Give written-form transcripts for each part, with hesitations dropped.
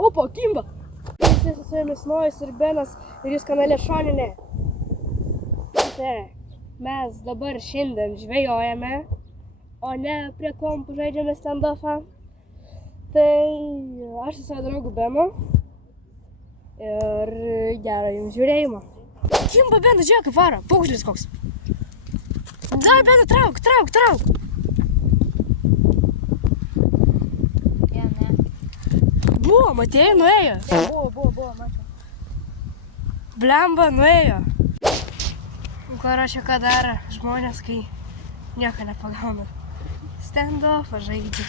Opa, kimba! Visi su jumis Nojus ir Benas ir jūs kanale Šoninė. Tai mes dabar šiandien žvejojame, o ne prie kompų žaidžiame stand-upą. Tai aš su savo draugu Benu ir gerą jums žiūrėjimą. Kimba, Benas, žiūrėk, kaip varo, paukštis koks. Dar, Benu, trauk! Buvo, matėjai, nuėjo. Buvo, mačiau. Blemba, nuėjo. Karočią, ką daro žmonės, kai nieko nepagauna. Stand-offą žaidžia.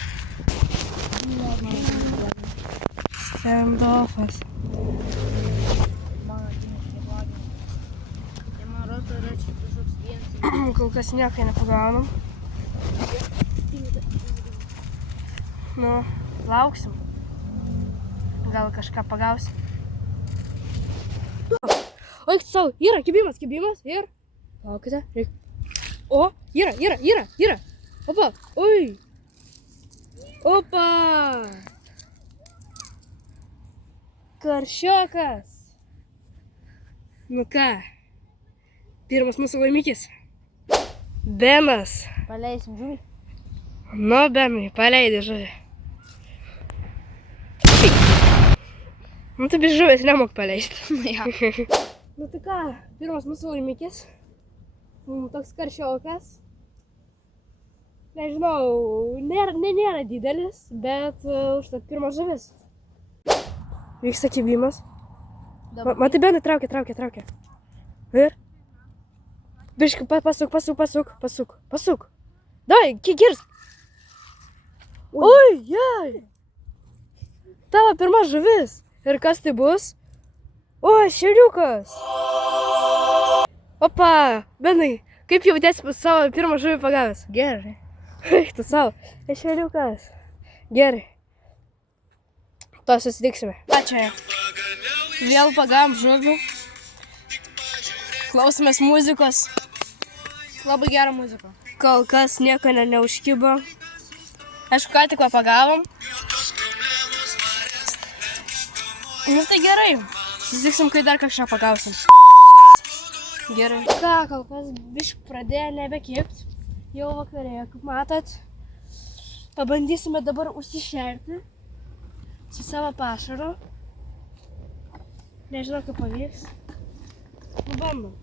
Stand-offas. Mano akimis nevagina. Tai man rodo, yra čia kažkoks vienas. Kol kas nieko nepagaunam. Nu, lauksim. Gal kažką pagausim. O, eik savo, yra, kibimas, ir... Laukite, reik... O, yra. Opa, oi. Opa. Karšiokas. Nu ką, pirmas mūsų laimikis. Benas. Paleisim žuvį. Nu, Benai, paleidai žuvį. Nu, tu be žuvės nemok paleisti. Ja. Nu tai ką, pirmas mūsų laimikis. Toks karšiokas. Nežinau, nėra didelis, bet užtat pirmas žuvis. Vyksta kibimas. Matai, Benai, traukia. Ir? Biškai, pasuk. Dai, girsk. Oi, jai. Tavo pirma žuvis. Ir kas tai bus? O, šeriukas. Opa, Benai, kaip jautiesi savo pirmą žuvį pagavęs? Gerai. Eik tu savo. Šeriukas. Gerai. To susitiksime. Ačiū. Vėl pagavom žuvį. Klausomės muzikos. Labai gera muzika. Kol kas nieko neužkibo. Aišku, ką tik pagavom. Nu tai gerai. Susitiksim, kai dar kažką pagausim. Gerai. Ką, kol kas biškai pradėjo nebekipt. Jau vakarėjo, kaip matot. Pabandysime dabar užsišerti su savo pašaru. Nežinau, kaip pavyks. Nu, bandom.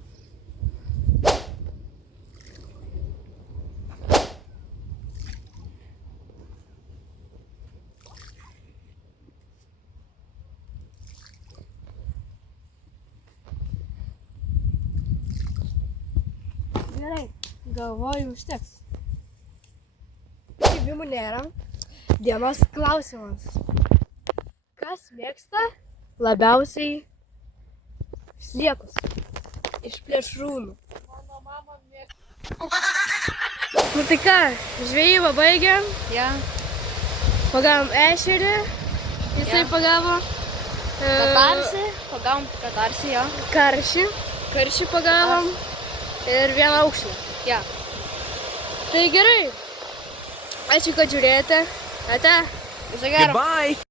Gerai, galvoju, užteks. Kibimų nėra. Dienos klausimas. Kas mėgsta labiausiai sliekus iš plėšrūnų? Mano mama mėgsta. Nu tai ką, žvejybą baigėm. Ja. Pagavom ešerį. Jisai pagavo. Pagavom katarsį, jo. Karšį pagavom. Ir vieną aukšlę. Ja. Tai gerai. Ačiū, kad žiūrėjote. Ate. Viso gero. Goodbye.